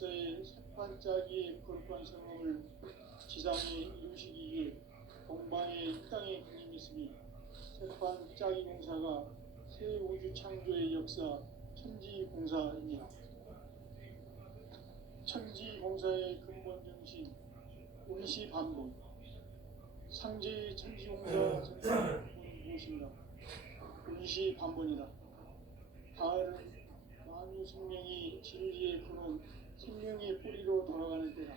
역사의 색반짝이의 거룩한 성함을 지상에 이루시기 위해 동방의 이 땅에 군림했으니 색반짝이 공사가 새 우주 창조의 역사 천지공사입니다. 천지공사의 근본 정신 운시반본. 상제의 천지공사 정신은 무엇인가? 운시반본이다. 가을은 만유 생명이 진리의 근원, 생명의 뿌리로 돌아가는 때다.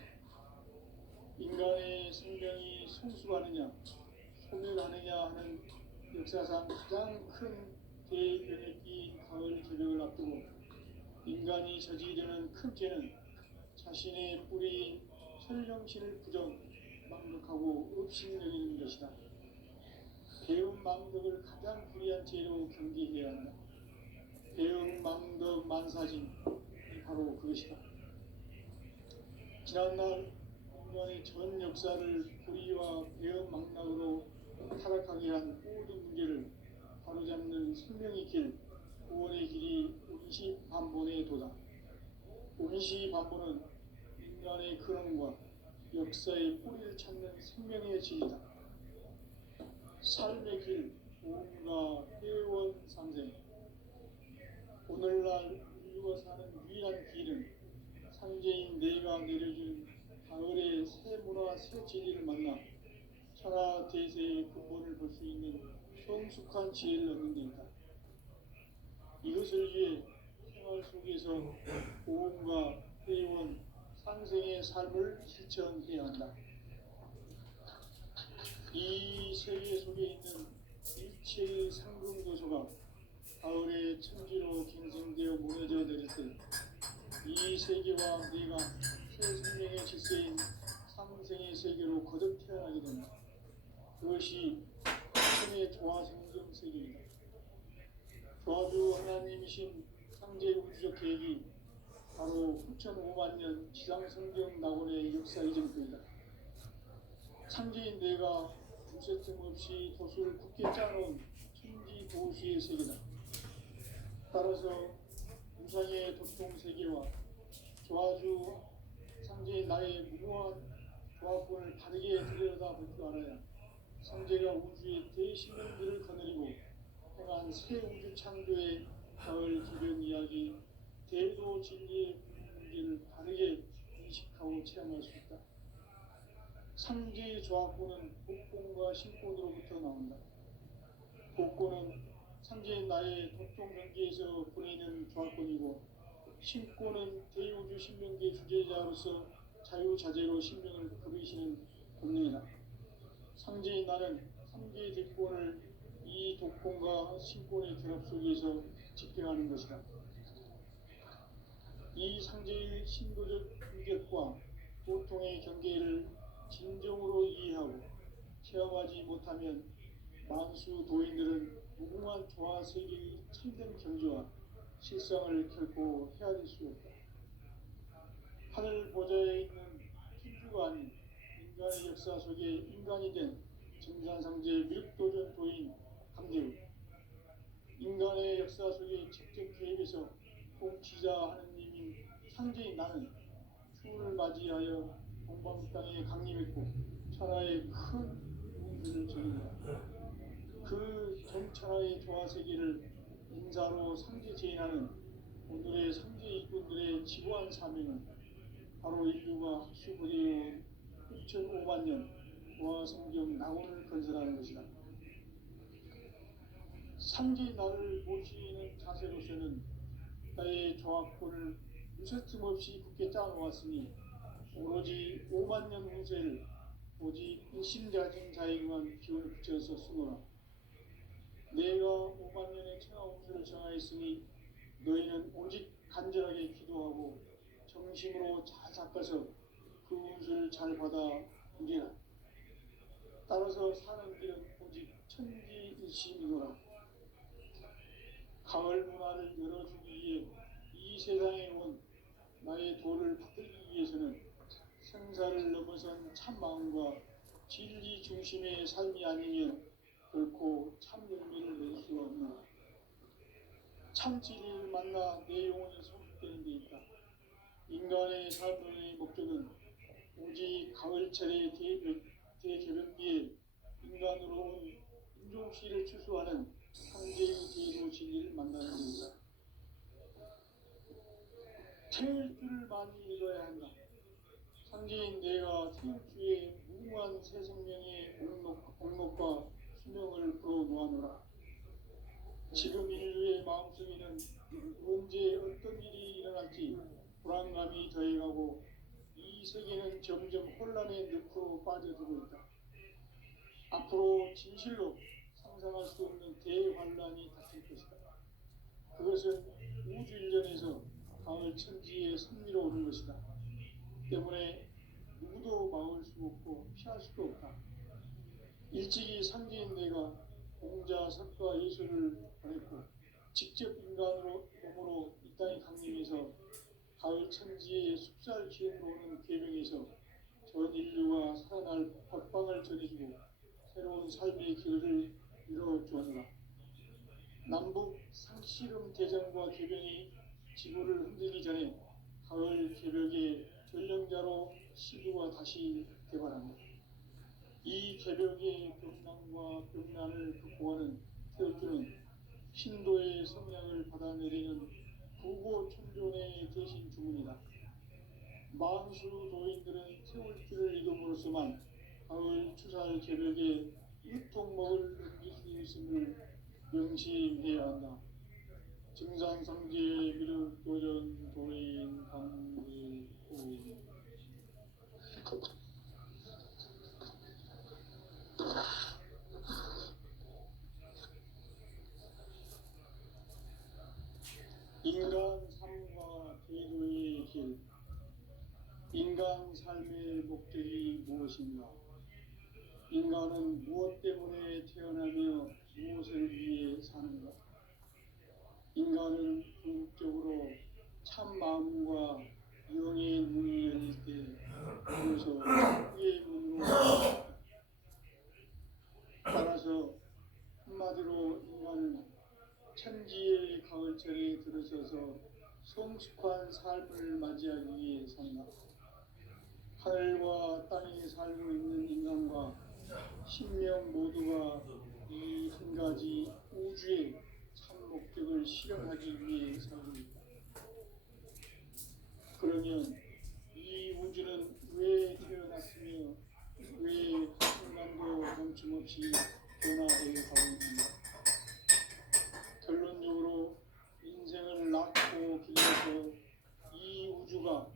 인간의 생명이 성숙하느냐, 소멸하느냐 하는 역사상 가장 큰 대변혁기인 가을 개벽을 앞두고 인간이 저지르는 큰 죄는 자신의 뿌리인 설령신을 망덕하고 업신여기는 것이다. 배은망덕을 가장 불의한 죄로 경계해야 한다. 배은망덕 만사진이 바로 그것이다. 지난날 인간의 전 역사를 불의와 배은망락으로 타락하게 한 모든 문제를 바로잡는 생명의 길, 구원의 길이 운시반본의 도다. 운시반본은 인간의 근원과 역사의 뿌리를 찾는 생명의 진리다. 삶의 길, 보험과 회원 상생. 오늘날 인류가 사는 유일한 길은 상제인 내가 내려준 가을의 새 문화, 새 진리를 만나 천하 대세의 근본을 볼 수 있는 성숙한 지혜를 얻는 데 있다. 이것을 위해 생활 속에서 보험과 회원, 상생의 삶을 실천해야 한다. 이 세계 속에 있는 일체의 상금도서가 가을의 천지로 갱생되어 무너져 내릴 때 이 세계와 네가 새 생명의 질서인 상생의 세계로 거듭 태어나게 된다. 그것이 천의 조화생정 세계이다. 조화주 하나님이신 상제 우주적 계획이 바로 9,500만 년 지상성경 낙원의 역사 이전부이다. 상제인 내가 무쇠틈 없이 도수를 굳게 짜놓은 천지 도시의 세계다. 따라서 우상의 도통세계와 조화주 상제인 나의 무모한 조합권을 바르게 들여다볼 줄 알아야 상제가 우주의 대신명들을 거느리고 행한 새 우주 창조의 가을 기변 이야기, 대도 진리의 문제를 바르게 인식하고 체험할 수 있다. 상제의 조합권은 복권과 신권으로부터 나온다. 복권은 상제인 나의 도통 경계에서 보내는 조합권이고, 신권은 대우주 신명계 주제자로서 자유자재로 신명을 그리시는 본능이다. 상제인 나는 상제의 대권을 이 독권과 신권의 결합 속에서 집행하는 것이다. 이 상제의 신도적 인격과 보통의 경계를 진정으로 이해하고 체험하지 못하면 만수 도인들은 무궁한 조화세계의 참된 경지와 실상을 결코 헤아릴 수 없다. 하늘 보좌에 있는 천주가 아닌 인간의 역사 속에 인간이 된 정산상제 밀도전 도인 강대우, 인간의 역사 속에 직접 개입해서 통치자 하느님인 상제인 나는 추운을 맞이하여 동방 땅에 강림했고 천하의 큰 운수를 전한다. 그 전천하의 조화세계를 인사로 상제 제인하는 오늘의 상제 일꾼들의 지고한 사명은 바로 인류가 학수부리해온 6,500만 년 조화성경 낙원을 건설하는 것이다. 상제인 나를 모시는 자세로서는 나의 조합권을 무쇠틈 없이 굳게 짜놓았으니 오로지 5만 년 운세를 오직 일심자진 자에게만 기운을 붙여서 쓰노라. 내가 5만 년의 천하 운수를 정하였으니 너희는 오직 간절하게 기도하고 정심으로 잘 닦아서 그 운수를 잘 받아 누리라. 따라서 사는 길은 오직 천지일심이노라. 가을 문화를 열어주기 위해 이 세상에 온 나의 도를 받들기 위해서는 생사를 넘어선 참마음과 진리 중심의 삶이 아니면 결코 참 열매를 낼 수 없노라. 참 진리를 만나 내 영혼이 성숙되는 데 있다. 인간 인간의 삶의 목적은 오직 가을철의 대개변기에 인간으로 온 인종씨를 추수하는 상제의 대도 진리를 만나는 것이다. 태울 줄을 많이 읽어야 한다. 상제인 내가 태울 주에 무궁한 새 생명의 목록과 수명을 풀어놓아노라. 지금 인류의 마음속에는 언제 어떤 일이 일어날지 불안감이 더해가고 이 세계는 점점 혼란의 늪으로 빠져들고 있다. 앞으로 진실로 상상할 수 없는 대환란이 닥칠 것이다. 그것은 우주 일련에서 가을 천지의 승리로 오는 것이다. 때문에 누구도 막을 수 없고 피할 수도 없다. 일찍이 상제인 내가 공자, 석가, 예수를 보냈고 직접 인간으로 몸으로 이 땅에 강림해서 가을 천지의 숲살 기운으로 오는 계명에서 전 인류가 살아날 법방을 전해주고 새로운 삶의 길을 열어주었노라. 남북 상씨름 대전과 개병이 지구를 흔들기 전에 가을 개벽의 전령자로 시구가 다시 개발합니다. 이 개벽의 병난과 병난을 극복하는 태울주는 신도의 성량을 받아내리는 부고천존의 대신 주문이다. 만수 도인들은 태울주를 이름으로서만 가을 추살 개벽에 유통목을 넘길 수 있음을 명심해야 한다. 증산상제 미륵 도전 도인 강의 고인 인간 삶과 대도의 길. 인간 삶의 목적이 무엇인가? 인간은 무엇 때문에 태어나며 무엇을 위해 사는가? 인간은 궁극적으로 참 마음과 영의 문이 열릴 때 비로소 후의 문으로 따라서 한마디로 인간은 천지의 가을철에 들어서서 성숙한 삶을 맞이하기 위해 산다. 하늘과 땅에 살고 있는 인간과 신명 모두가 이 한 가지 우주의 참 목적을 실현하기 위해 살고 있다. 그러면 이 우주는 왜 일어났으며 왜 한순간도 멈춤없이 변화되어 가고 있는가? 결론적으로 인생을 낳고 길러서 이 우주가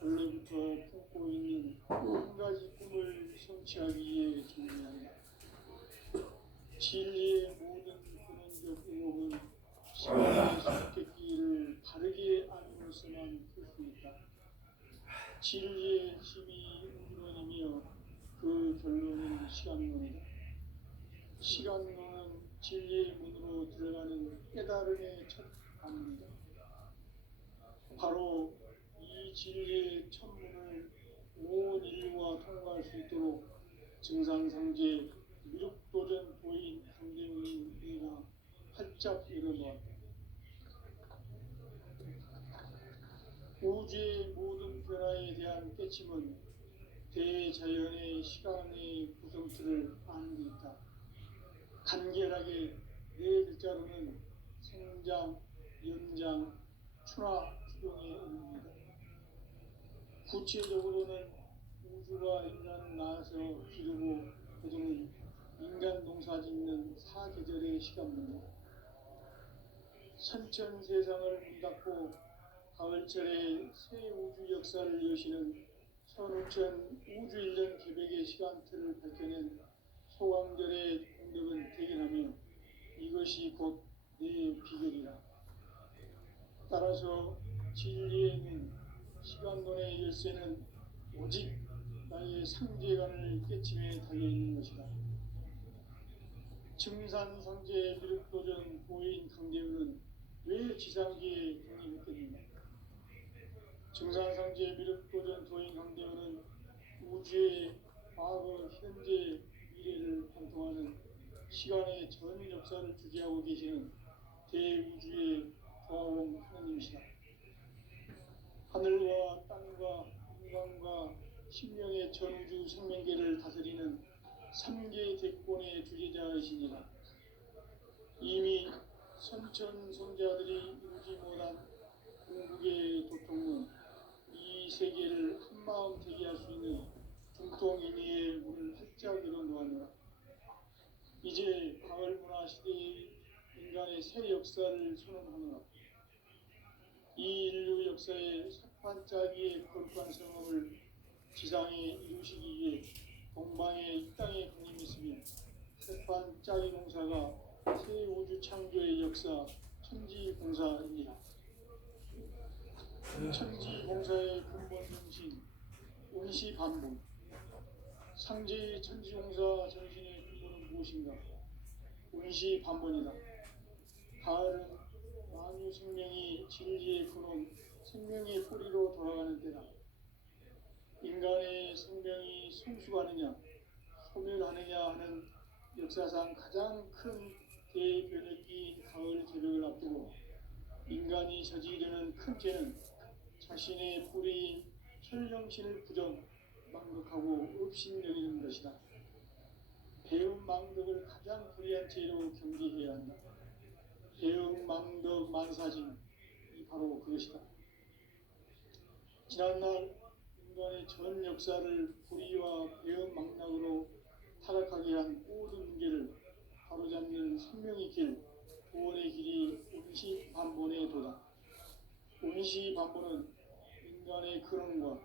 원래부터 품고 있는 한 가지 꿈을 성취하기 위해 존재한다. 진리의 모든 근원적 의혹은 시간의 수수께끼를 바르게 알므로서만 풀 수 있다. 진리의 힘이 우주론이며 그 결론은 시간론이다. 시간론은 진리의 문으로 들어가는 깨달음의 첫 관문이다. 바로 이 진리의 첫문을 온 인류가 통과할 수 있도록 증산상제 미륵도전 도인 강대웅이가 활짝 열어놓았다. 우주의 모든 변화에 대한 깨침은 대자연의 시간의 구성틀을 아는 데 있다. 간결하게 네 글자로는 생장, 연장, 추나 추동의 의미입니다. 구체적으로는 우주가 인간을 낳아서 기르고 거두는 인간 농사 짓는 사계절의 시간입니다. 선천 세상을 문 닫고 가을철에 새 우주 역사를 여시는 선우천 우주 1년 개백의 시간틀을 밝혀낸 소강절의 공덕은 대견하며 이것이 곧 내 비결이라. 따라서 진리의 문, 시간론의 열쇠는 오직 나의 상제관을 깨침에 달려있는 것이다. 증산상제 미륵도전 도인 강대우는 왜 지상계에 독립했겠는가? 증산상제 미륵도전 도인 강대우는 우주의 과거, 현재, 미래를 관통하는 시간의 전 역사를 주재하고 계시는 대우주의 조화원 하나님이시다. 하늘과 땅의 인간과 신명의 전우주 생명계를 다스리는 삼계 대권의 주제자이시니라. 이미 선천성자들이 이루지 못한 궁극의 도통은 이 세계를 한마음 되게 할 수 있는 중통인의의 문을 활짝 열어놓았노라. 이제 가을 문화 시대의 인간의 새 역사를 선언하노라. 이 인류 역사의 석판짜기의 거룩한 성업을 지상에 이루시기 위해 동방의 이 땅에 강림했으며 석판짜기 공사가 새 우주 창조의 역사 천지공사입니다. 천지공사의 근본 정신 운시반본. 상제의 천지공사 정신의 근본은 무엇인가? 운시반본이다. 가을은 만유 생명이 진리의 근원, 생명의 뿌리로 돌아가는 때다. 인간의 생명이 성숙하느냐, 소멸하느냐 하는 역사상 가장 큰 대변혁기인 가을 개벽을 앞두고 인간이 저지르는 큰 죄는 자신의 뿌리인 철령신을 부정, 망덕하고 업신여기는 것이다. 배움 망덕을 가장 불의한 죄로 경계해야 한다. 배움 망덕 만사징이 바로 그것이다. 지난날 인간의 전 역사를 불의와 배움 망락으로 타락하게 한 모든 문제를 바로잡는 생명의 길, 구원의 길이 운시반본의 도다. 운시반본은 인간의 근원과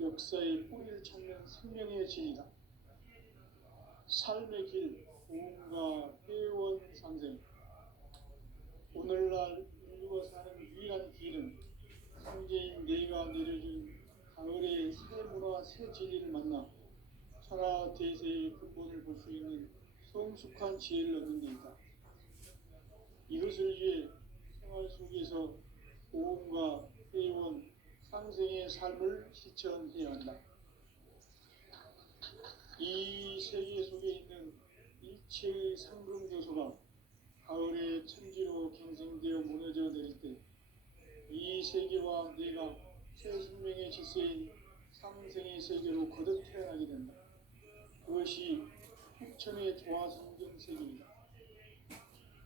역사의 뿌리를 찾는 생명의 진이다. 삶의 길, 구원과 회원 상생. 오늘날 인류가 사는 유일한 길은 상제인 내가 내려준 가을의 새 문화, 새 진리를 만나 천하 대세의 근본을 볼 수 있는 성숙한 지혜를 얻는 데 있다. 이것을 위해 생활 속에서 보험과 회원, 상생의 삶을 실천해야 한다. 이 세계 속에 있는 일체의 상금 요소가 가을의 천지로 갱생되어 무너져 내릴 때 이 세계와 내가 새 생명의 질서인 상생의 세계로 거듭 태어나게 된다. 그것이 후천의 조화성경 세계이다.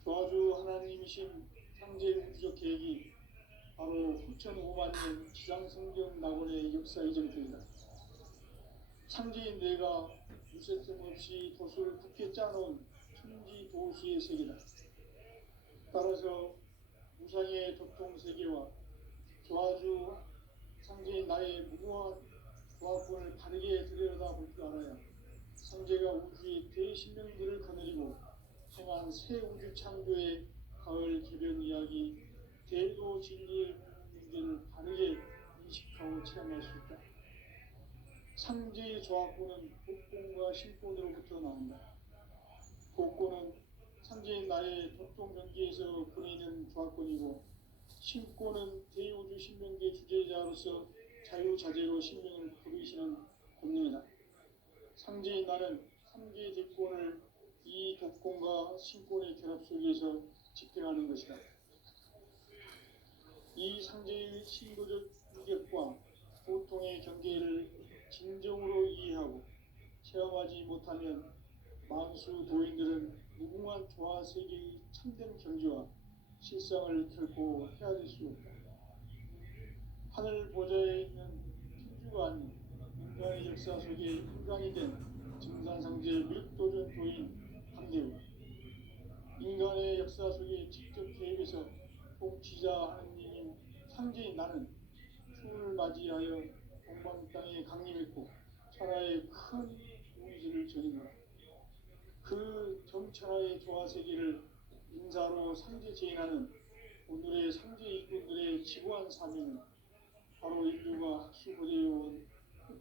조화주 하나님이신 상제 우주적 계획이 바로 후천 5만 년 지상성경 낙원의 역사 이전편이다. 상제인 내가 무쇠틈 없이 도수를 굳게 짜놓은 천지 도수의 세계다. 따라서 무상의 도통 세계와 조화주 상제인 나의 무궁한 조화권을 바르게 들여다볼 줄 알아야 상제가 우주의 대신명들을 거느리고 행한 새 우주 창조의 가을 개변 이야기, 대도 진리의 문제를 바르게 인식하고 체험할 수 있다. 상제의 조화권은 복권과 신권으로부터 나온다. 복권은 상제인 나의 도통 경계에서 보내는 조화권이고, 신권은 대우주 신명계 주제자로서 자유자재로 신명을 부르시는 권능이다. 상제인 나는 3개 대권을 이 독권과 신권의 결합 속에서 집행하는 것이다. 이 상제의 신도적 위력과 보통의 경계를 진정으로 이해하고 체험하지 못하면 만수 도인들은 무궁한 조화 세계의 참된 경지와 실상을 결코 헤아릴 수 없다. 하늘 보좌에 있는 천주가 아닌 인간의 역사 속에 인간이 된 증산상제 밀도전 도인 강대우, 인간의 역사 속에 직접 개입해서 통치자 하느님인 상제인 나는 추운을 맞이하여 동방 땅에 강림했고 천하의 큰 우주를 전이노라. 그 정천하의 조화세계를 인사로 상제 제인하는 오늘의 상제 일꾼들의 지구한 사명은 바로 인류가 학수고대해온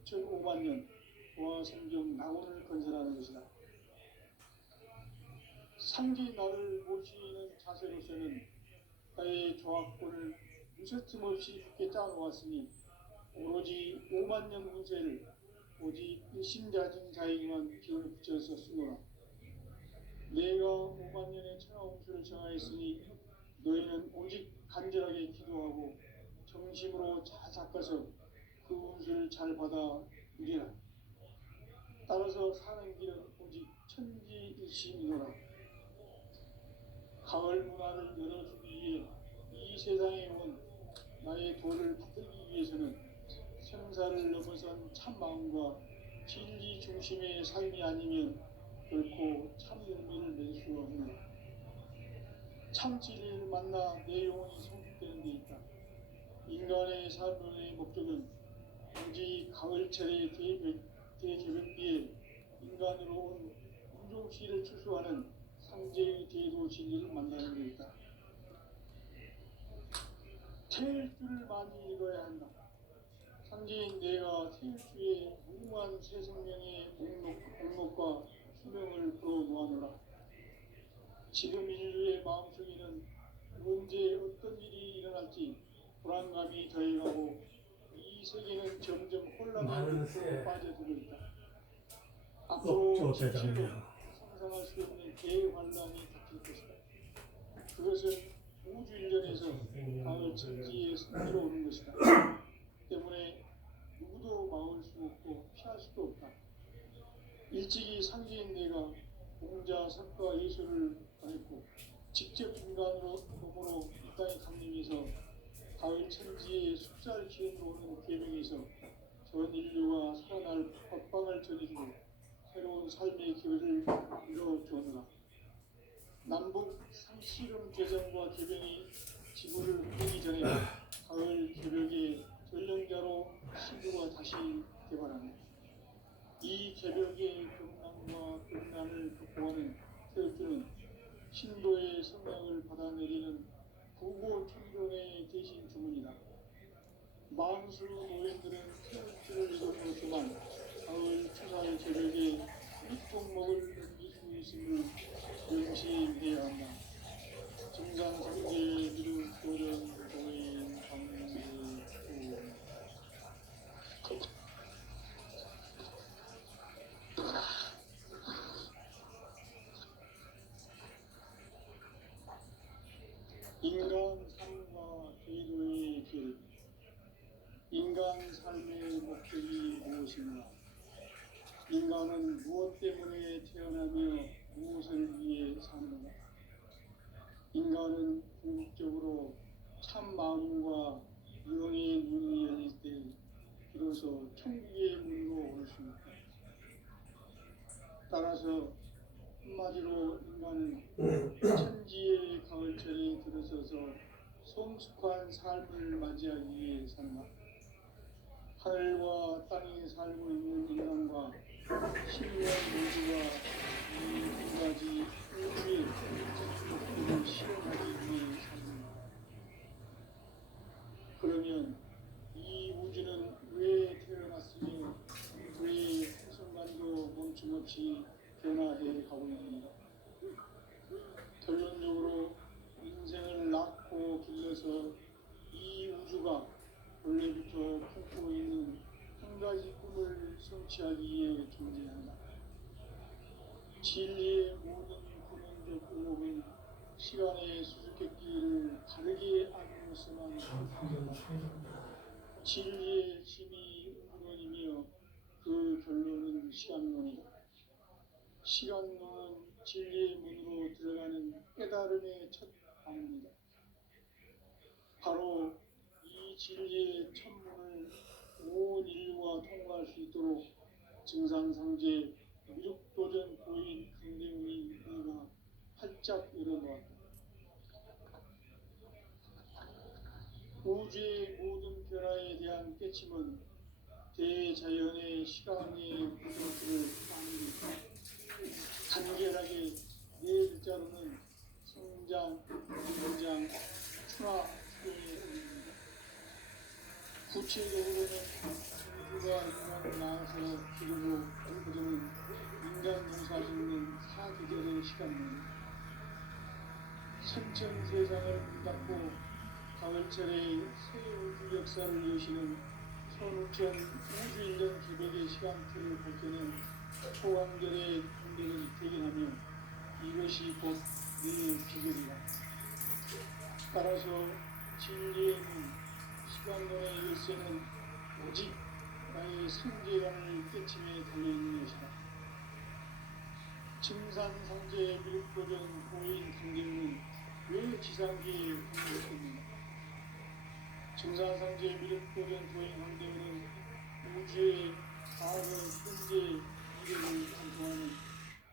6,5만 년 조화성경 낙원을 건설하는 것이다. 상제인 나를 모시는 자세로서는 나의 조화권을 무쇠틈 없이 굳게 짜놓았으니 오로지 5만 년 운세를 오직 일심자진 자에게만 기운을 붙여서 쓰노라. 내가 5만 년의 천하홍수를 정하였으니 너희는 오직 간절하게 기도하고 정심으로 잘 닦아서 그 운수를 잘 받아 누리라. 따라서 사는 길은 오직 천지일심이노라. 가을 문화를 열어주기 위해 이 세상에 온 나의 도를 붙들기 위해서는 생사를 넘어선 참 마음과 진리 중심의 삶이 아니면 결코 참 열매를 낼 수 없는 참 진리를 만나 내 영혼이 성숙되는 데 있다. 인간의 삶의 목적은 오직 가을철의 대개벽비에 인간으로 온 운종시를 추수하는 상제의 대도 진리를 만나는 데 있다. 태일주를 많이 읽어야 한다. 상제인 내가 태일주의 무궁한 새 생명의 목록과 수명을 풀어놓아노라. 지금 인류의 마음속에는 언제 어떤 일이 일어날지 불안감이 더해가고 이 세계는 점점 혼란의 늪으로 빠져들고 있다. 앞으로 진실로 상상할 수 없는 대환란이 닥칠 것이다. 그것은 우주일전에서 가을 천지의 승리로 오는 것이다. 때문에 누구도 막을 수 없고 피할 수도 없다. 일찍이 상제인 내가 공자, 석가, 예술을 가했고 직접 인간으로 몸으로 이 땅에 강림해서 가을 천지의 숫살 기운으로 오는 계명에서 전 인류가 살아날 법방을 전해주고 새로운 삶의 길을 이뤄주었노라. 남북 상씨름 개정과 개병이 지구를 흔들기 전에 가을 개벽의 전령자로 신부가 다시 개발합니다. 이 개벽의 경난과 경난을 극복하는 태극주는 신도의 성령을 받아내리는 부고 천존의 대신 주문이다. 만수 노인들은 태극주를 읽어주지만 가을 추사의 개벽에 밑동목을 넘길 수 있음을 명심해야 한다. 증상상계 미륵 도전 도인 강제구 인간 삶과 기도의 길. 인간 삶의 목적이 무엇인가? 인간은 무엇 때문에 태어나며 무엇을 위해 사는가? 인간은 궁극적으로 참 마음과 영의 눈이 열릴 때 비로소 천국의 문으로 올 수 있다. 따라서 한마디로 인간은 천지의 가을철에 들어서서 성숙한 삶을 맞이하기 위해 산다. 하늘과 땅에 살고 있는 인간과 신령 모두가 이 두 가지 우주의 목표를 실현하기 위해 산다. 그러면 이 우주는 왜 태어났으며 왜 한순간도 멈춤없이 변화해 가고 있는가? 결론적으로 인생을 낳고 길러서 이 우주가 원래부터 품고 있는 한 가지 꿈을 성취하기 위해 존재한다. 진리의 모든 근원적 의혹은 시간의 수수께끼를 다르게 알고서만 진리의 힘이 근원이며 그 결론은 시간론이다. 시간론은 진리의 문으로 들어가는 깨달음의 첫 방문이다. 바로 이 진리의 천문을 온 인류가 통과할 수 있도록 증상상제 미륵도전 고인 강대웅이 내가 활짝 열어놓았다. 우주의 모든 변화에 대한 깨침은 대자연의 시간의 구조를 간결하게 네 글자로는 성장, 성장, 충화, 수행의 의미입니다. 구체적으로는 천주가 인간을 낳아서 기르고 그들은 인간 농사 짓는 사계절의 시간입니다. 천천세상을 닫고 가을철의 새 우주 역사를 여시는 선우천 우주일년 개벽의 시간표를 볼 때는 초강절의 통계를 대견하며 이것이 곧 내 비결이다. 따라서 진리의 문, 시간론의 열쇠는 오직 나의 상제관을 깨침에 달려있는 것이다. 증산상제 밀도전 고인 강대우는 왜 지상기에 공격했는가? 증산상제 밀도전 고인 강대우는 우주의 과거, 현재, 미래를 관통하는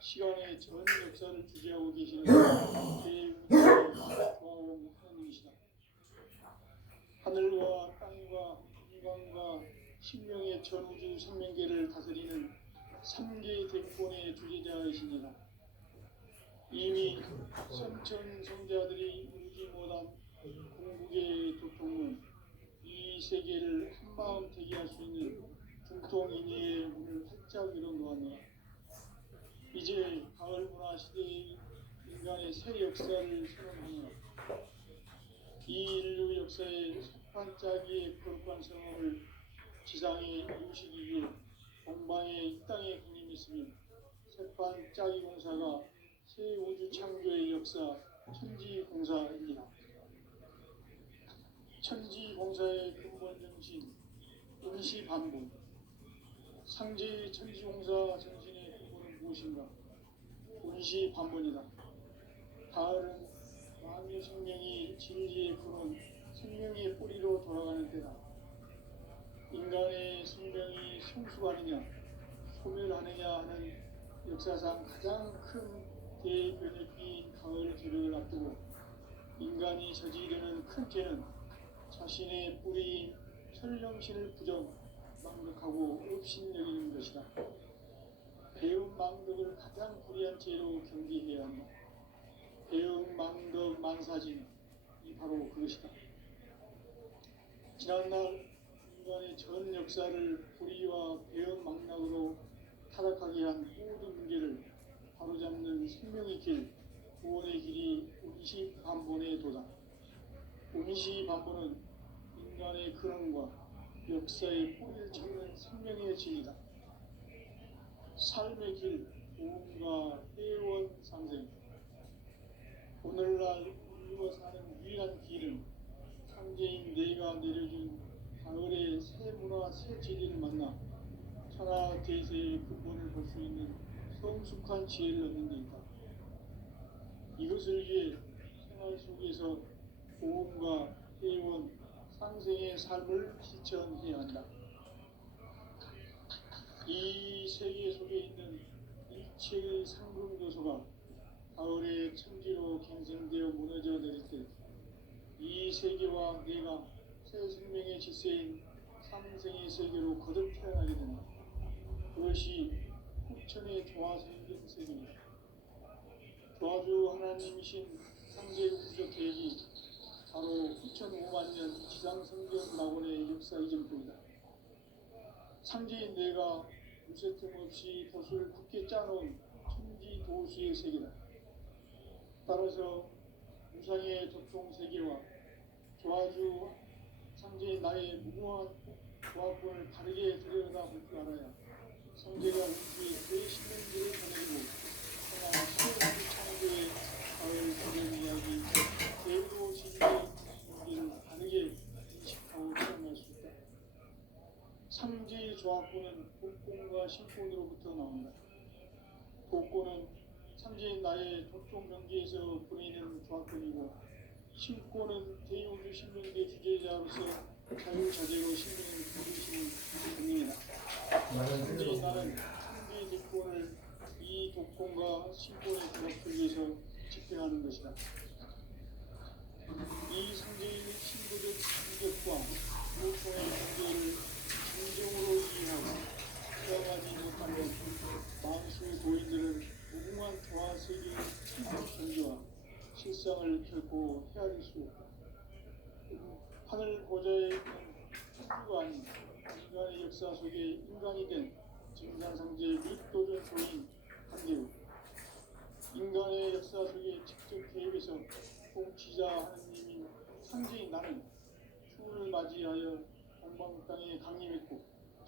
시간의 전 역사를 주재하고 계시는 대우주의 조화원 하나님이시다. 하늘과 땅과 인간과 신명의 전우주 생명계를 다스리는 3개 대권의 주제자이시니라. 이미 선천 성자들이 이루지 못한 궁극의 도통은 이 세계를 한마음 되게 할 수 있는 중통인의의 문을 활짝 열어놓았노라. 이제 가을 문화 시대의 인간의 새 역사를 선언하노라. 이 인류 역사의 반짝이의 거룩한 성업을 지상에 이루시기에 동방에 이 땅에 군림했으며 새반짝이 공사가 새 우주 창조의 역사 천지공사입니다. 천지공사의 근본 정신 운시반본. 상제의 천지공사 정신의 근본은 무엇인가? 운시반본이다. 가을은 만유 생명이 진리의 근원 생명의 뿌리로 돌아가는 때다. 인간의 생명이 성숙하느냐 소멸하느냐 하는 역사상 가장 큰 대변혁기인 가을 기력을 앞두고 인간이 저지르는 큰 죄는 자신의 뿌리인 천령신을 망덕하고 업신여기는 것이다. 배움 망덕을 가장 불의한 죄로 경계해야 한다. 배움 망덕 만사진 이 바로 그것이다. 지난날 인간의 전 역사를 불의와 배움 망락으로 타락하게 한 모든 문제를 바로잡는 생명의 길, 구원의 길이 운시반본의 도다. 운시반본은 인간의 근원과 역사의 뿌리를 찾는 생명의 진리다. 삶의 길, 구원과 회원 상생. 오늘날 우리가 사는 유일한 길은 상제인 내가 내려준 가을의 새 문화, 새 진리를 만나 천하 대세의 근본을 볼 수 있는 성숙한 지혜를 얻는 데 있다. 이것을 위해 생활 속에서 보험과 회원, 상생의 삶을 실천해야 한다. 이 세계 속에 있는 일체의 상금 요소가 가을의 천지로 갱생되어 무너져 내릴 때 이 세계와 내가 새 생명의 질서인 상생의 세계로 거듭 태어나게 된다. 그것이 후천의 조화생긴 세계입니다. 조화주 하나님이신 상제 우주적 계획이 바로 후천 5만 년 지상성경 낙원의 역사 이전뿐이다. 상제인 내가 무쇠틈 없이 돛을 굳게 짜놓은 천지 도수의 세계다. 따라서 무상의 도통 세계와 조화주 상제인 나의 무궁한 조화권을 바르게 들여다볼 줄 알아야 상제가 우주의 새 신명들을 전해주고 성한 새우주 창조의 가을 그런 이야기 대우로 진리의 문제를 바르게 인식하고 체험할 수 있다. 상제의 조화권은 복권과 신권으로부터 나온다. 복권은 상제인 나의 도통 경계에서 보내는 조화권이고 신권은 대우주 신명대 주제자로서 자유자재로 신명을 부르시는 분입니다. 상제인 나는 상제의 대권을 이 독권과 신권의 결합 속에서 집행하는 것이다. 이 상제의 신부적 인격과 보통의 경계를 진정으로 이해하고 수행하지 못하면 만수 고인들은 무궁한 조화 세계의 천국 경계와 실상을 결코 헤아릴 수 없다. 하늘 보좌에 있는 천주가 아닌 인간의 역사 속에 인간이 된 증산상제 밀도전 소인 강대우. 인간의 역사 속에 직접 개입해서 통치자 하느님인 상제인 나는 추운을 맞이하여 동방 땅에 강림했고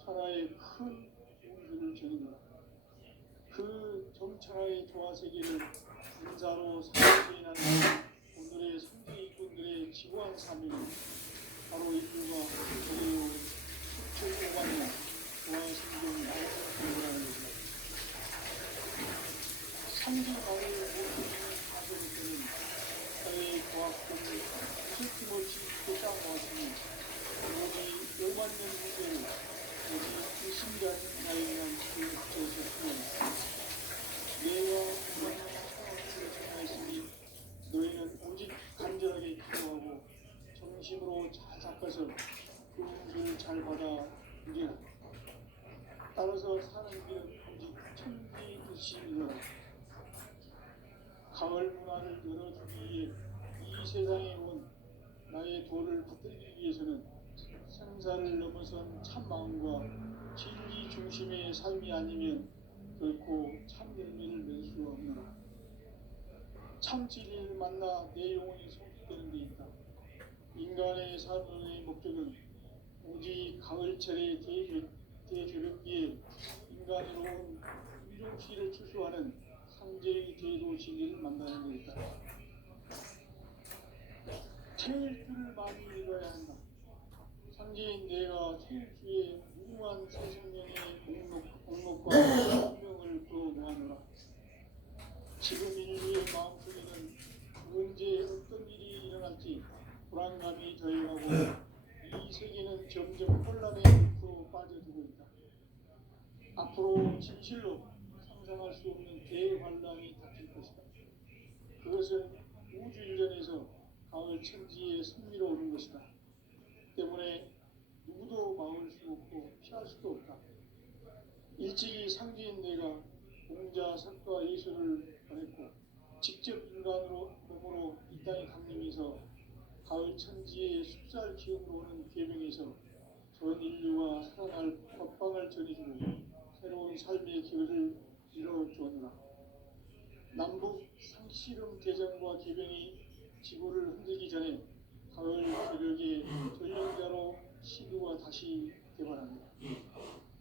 천하의 큰 우주를 전인노라. 그 정천하의 조화세계를 인사로 상제인하는 오늘의 상제 일꾼들의 지구한 사명은 바로 인류가 그리고 자연한 지혜를 붙여주셨으면 내가 말씀이 너희는 오직 간절하게 기도하고 정심으로 잘 닦아서 그 은혜를 잘 받아 누리라. 따라서 사는 길은 오직 천지 뜻이니라. 가을 문화를 열어주기 위해 이 세상에 온 나의 도를 받들기 위해서는 생사를 넘어선 참 마음과 진리 중심의 삶이 아니면 결코 참 열매를 맺을 수가 없노라. 참 진리를 만나 내 영혼이 성숙되는 데 있다. 인간의 삶의 목적은 오직 가을철의 대저녁기에 인간으로 온 윤종씨를 추수하는 상제의 대도 진리를 만나는 데 있다. 태일 줄을 많이 읽어야 한다. 상제인 내가 태일 주에 무궁한 새 생명의 목록과 생명을 끌어모아노라. 지금 인류의 마음속에는 언제 어떤 일이 일어날지 불안감이 더해가고 이 세계는 점점 혼란의 늪으로 빠져들고 있다. 앞으로 진실로 상상할 수 없는 대환란이 닥칠 것이다. 그것은 우주 일전에서 가을 천지의 승리로 오는 것이다. 때문에 누구도 막을 수 없고 피할 수도 없다. 일찍이 상제인 내가 공자, 석가, 예수를 보냈고 직접 인간으로 몸으로 이 땅에 강림해서 가을 천지의 숫살 기운으로 오는 계명에서 전 인류가 살아날 법방을 전해주고 새로운 삶의 길을 이뤄주었노라. 남북 상씨름 대전과 계병이 지구를 흔들기 전에 가을 개벽의 전령자로 시도가 다시 개발합니다.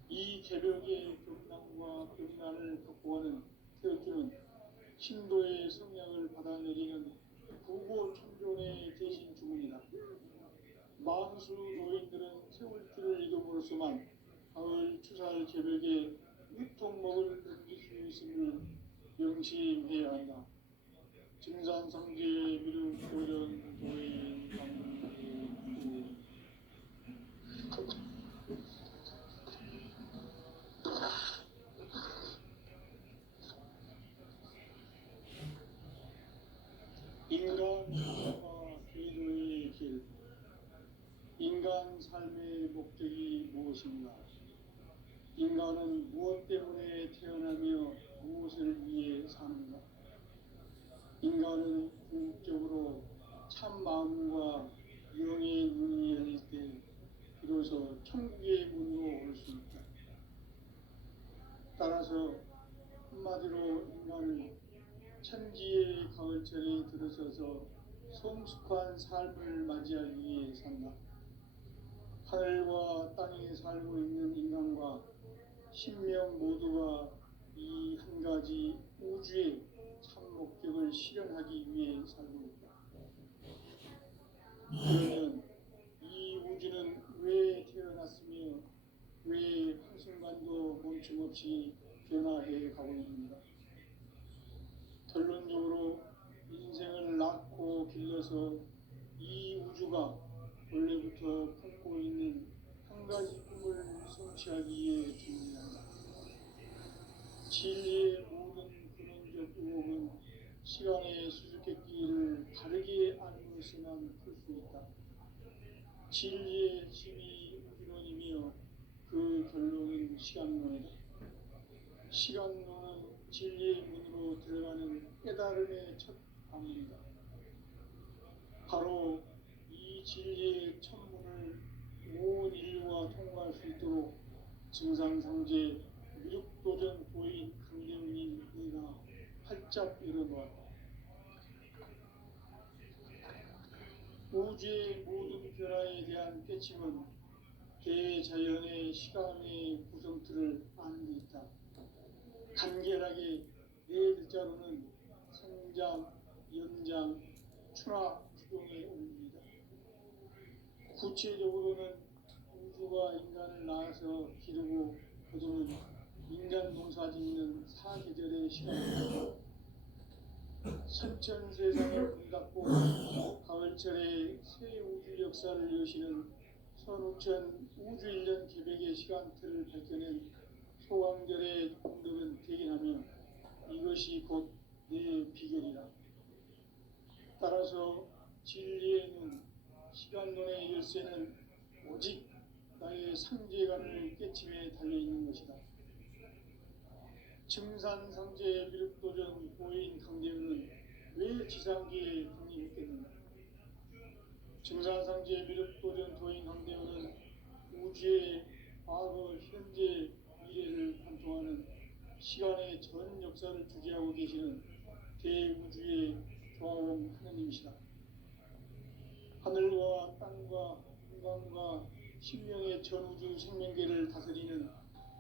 이 개벽의 경랑과 경란을 극복하는 태극기는 신도의 성량을 받아내리는 부고 천종의 대신 주문이다. 만수 노인들은 세월길을 이름으로서만 가을 추살 개벽에 유통목을 넘길 수 있음을 명심해야 한다. 증산상제의 미륵 도전 도인 강릉 인간과 기도의 길. 인간 삶의 목적이 무엇인가? 인간은 무엇 때문에 태어나며 무엇을 위해 사는가? 인간은 궁극적으로 참 마음과 영의 눈이 열릴 때 비로소 천국의 문으로 올 수 있다. 따라서 한마디로 인간은 천지의 가을철에 들어서서 성숙한 삶을 맞이하기 위해 산다. 하늘과 땅에 살고 있는 인간과 신명 모두가 이 한 가지 우주의 참 목적을 실현하기 위해 살고 있다. 그러면 이 우주는 왜 태어났으며 왜 한순간도 멈춤없이 변화해 가고 있는가? 결론적으로 인생을 낳고 길러서 이 우주가 원래부터 품고 있는 한 가지 꿈을 성취하기 위해 준비한다. 진리의 모든 근원적 의혹은 시간의 수수께끼를 다르게 알면서만 풀 수 있다. 진리의 핵심이 우주론이며 그 결론은 시간론이다. 시간론은 진리의 문으로 들어가는 깨달음의 첫 방문이다. 바로 이 진리의 천문을 온 인류가 통과할 수 있도록 증상상제 미륵도전 도인 강대훈인 네가 활짝 열어놓았다. 우주의 모든 변화에 대한 깨침은 대자연의 시간의 구성틀을 아는 데 있다. 간결하게 네 글자로는 성장, 연장, 추나 추동의 원리이다. 구체적으로는 우주가 인간을 낳아서 기르고 거두는 인간 농사 짓는 사계절의 시간이다. 선천세상을 문 닫고 가을철에 새 우주 역사를 여시는 천우천 우주일년 계획의 시간틀을 밝혀낸 소강절의 공덕은 대견하며 이것이 곧 내 비결이라. 따라서 진리의 눈, 시간론의 열쇠는 오직 나의 상제관을 깨침에 달려있는 것이다. 증산상제 미륵도전 고인 강대우는 왜 지상계에 강림했겠는가? 증산상제 미륵도전 도인 강대우는 우주의 과거, 현재, 미래를 관통하는 시간의 전 역사를 주재하고 계시는 대우주의 조화원 하느님이시다. 하늘과 땅과 인간과 신명의 전우주 생명계를 다스리는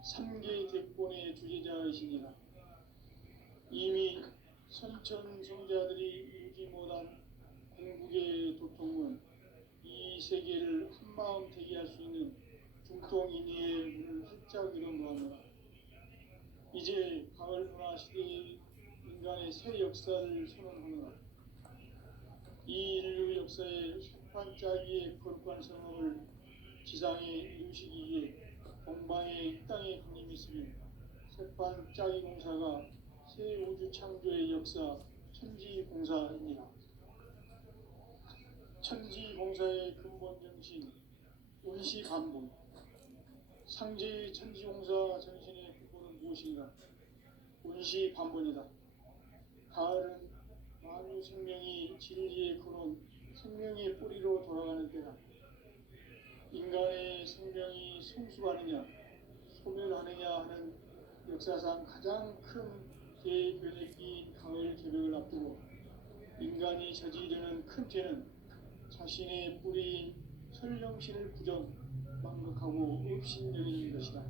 3개 대권의 주제자이시니라. 이미 선천성자들이 이루지 못한 궁극의 도통은 이 세계를 한마음 되게 할 수 있는 중통인의의 문을 활짝 열어놓았노라. 이제 가을 문화 시대의 인간의 새 역사를 선언하노라. 이 인류 역사의 한반짜기의 거룩한 성업을 지상에 이루시기 위해 동방의 이 땅에 강림했으며 새판짜기 공사가 새 우주 창조의 역사 천지공사입니다. 천지공사의 근본 정신 운시반본. 상제의 천지공사 정신의 근본은 무엇인가? 운시반본이다. 가을은 만유 생명이 진리의 근원, 생명의 뿌리로 돌아가는 때다. 인간의 생명이 성숙하느냐, 소멸하느냐 하는 역사상 가장 큰 대변혁기인 가을 개벽을 앞두고 인간이 저지르는 큰 죄는 자신의 뿌리인 설령신을 부정, 망각하고 업신여기는 것이다.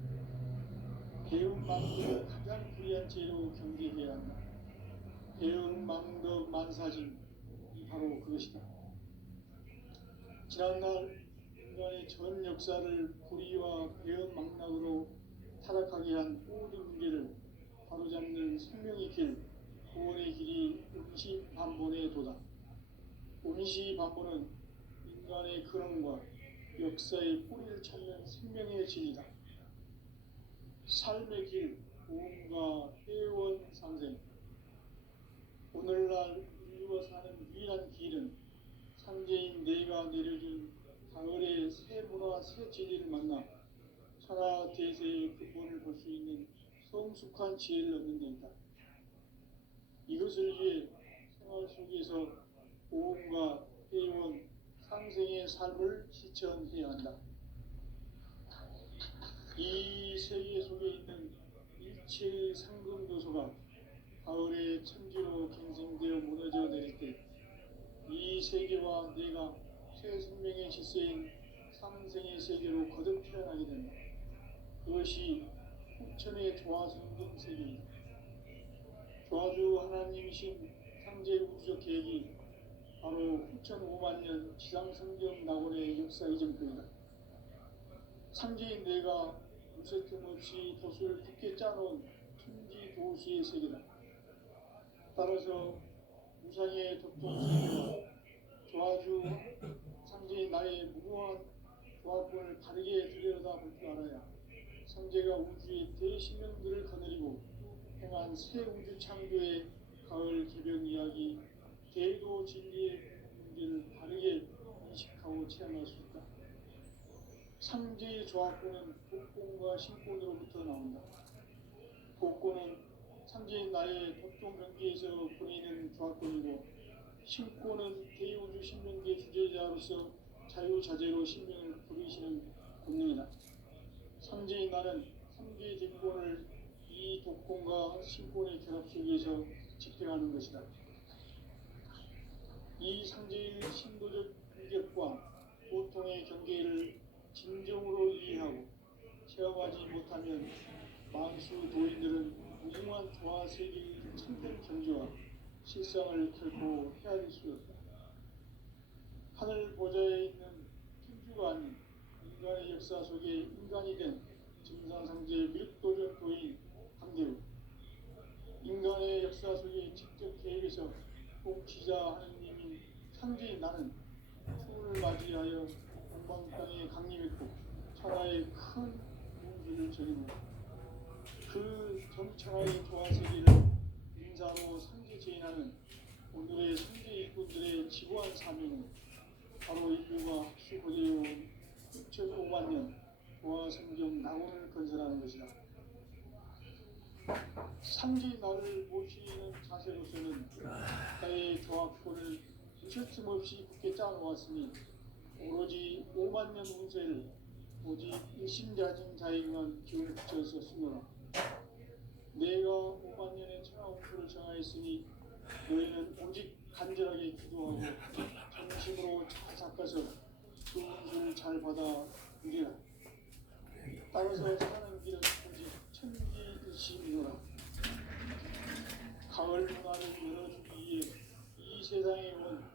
배은망덕을 가장 불의한 죄로 경계해야 한다. 배은망덕 만사진이 바로 그것이다. 지난날 인간의 전 역사를 불의와 배은망락으로 타락하게 한 모든 문제를 바로잡는 생명의 길, 구원의 길이 운시반본의 도다. 운시반본은 인간의 근원과 역사의 뿌리를 찾는 생명의 진이다. 삶의 길, 보험과 회원 상생. 오늘날 인류가 사는 유일한 길은 상제인 내가 내려준 가을의 새 문화, 새 진리를 만나 천하 대세의 근본을 볼 수 있는 성숙한 지혜를 얻는 데 있다. 이것을 위해 생활 속에서 보험과 회원, 상생의 삶을 실천해야 한다. 이 세계 속에 있는 일체의 상금도서가 가을의 천지로 갱생되어 무너져 내릴 때 이 세계와 내가 새 생명의 질서인 상생의 세계로 거듭 태어나게 된다. 그것이 후천의 조화성등 세계이다. 조화주 하나님이신 상제 우주적 계획이 바로 후천 5만년 지상성경 낙원의 역사 이정표이다. 상제인 내가 무쇠 틈 없이 돛을 굳게 짜놓은 천지 도수의 세계다. 따라서 무상의 덕통세계와 조화주 상제인 나의 무궁한 조화권을 바르게 들여다볼 줄 알아야 상제가 우주의 대신명들을 거느리고 행한 새 우주 창조의 가을 개벽 이야기, 대도 진리의 문제를 바르게 인식하고 체험할 수 있다. 상제의 조화권은 복권과 신권으로부터 나온다. 복권은 상제인 나의 법종 경계에서 보내는 조화권이고, 신권은 대우주 신명계 주제자로서 자유자재로 신명을 부르시는 본능이다. 상제인 나는 3개 대권을 이 독권과 신권의 결합 속에서 집행하는 것이다. 이 상제의 신도적 인격과 보통의 경계를 진정으로 이해하고 체험하지 못하면 만수 도인들은 무궁한 조화 세계의 참된 경지와 실상을 결코 헤아릴 수 없다. 하늘 보좌에 있는 천주가 아닌 인간의 역사 속에 인간이 된 증산상제 미륵도전 도인 강대우. 인간의 역사 속에 직접 계획해서 통치자 하느님인 상제인 나는 추운을 맞이하여 동방 땅에 강림했고 천하의 큰 문수를 저리고 그 정천하의 조화세계를 인자로 상제제인하는 오늘의 선제 일꾼들의 지고한 사명은 바로 인류가 수고되어온 6,500만 년 조화성경 낙원을 건설하는 것이다. 상제의 나를 모시는 자세로서는 나의 조합권을 쉴틈없이 굳게 짜놓았으니 오로지 5만 년 운세를 오직 일심가진 자에게만 기운을 붙여서 쓰노라. 내가 5만 년의 천하 운수를 정하였으니 너희는 오직 간절하게 기도하고 정심으로 잘 닦아서 그 운수를 잘 받아 누리라. 따라서 사는 길은 오직 천지일심이노라. 가을 문화를 열어주기 위해 이 세상에 온